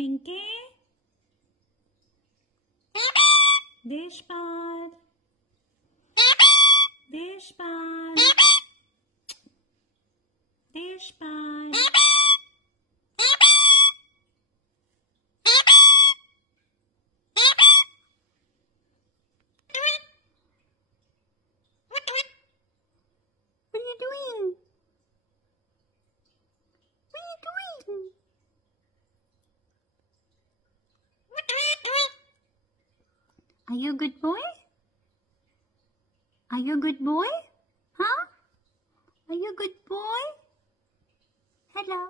Minky? Dishpad? Dishpad? Dishpad? What are you doing? What are you doing? Are you a good boy? Are you a good boy? Huh? Are you a good boy? Hello.